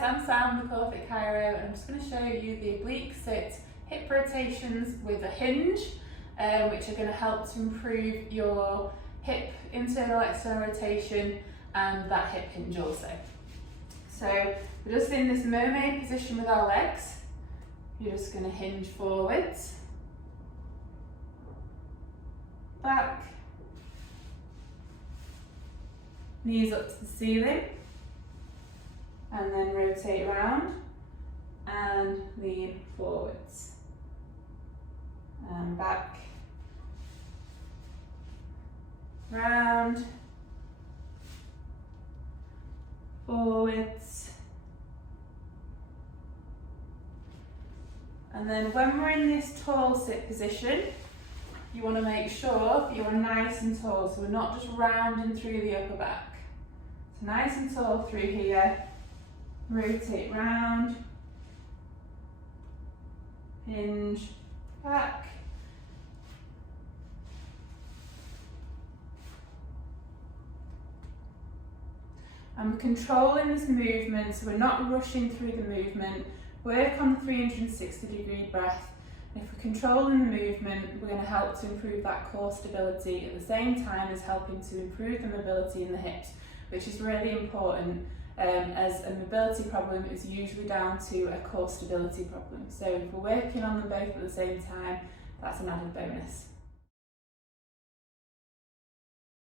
guys, I'm Sam, the Corfit Chiro, and I'm just going to show you the oblique sit hip rotations with a hinge, which are going to help to improve your hip internal external rotation and that hip hinge also. So we're just in this mermaid position with our legs. You're just going to hinge forwards, back, knees up to the ceiling, and then rotate round and lean forwards and back, round, forwards, and then when we're in this tall sit position, you want to make sure you're nice and tall, so we're not just rounding through the upper back. So nice and tall through here, rotate round, hinge, back, and we're controlling this movement, so we're not rushing through the movement. Work on the 360-degree breath. If we're controlling the movement, we're going to help to improve that core stability at the same time as helping to improve the mobility in the hips, which is really important, as a mobility problem is usually down to a core stability problem. So if we're working on them both at the same time, that's an added bonus.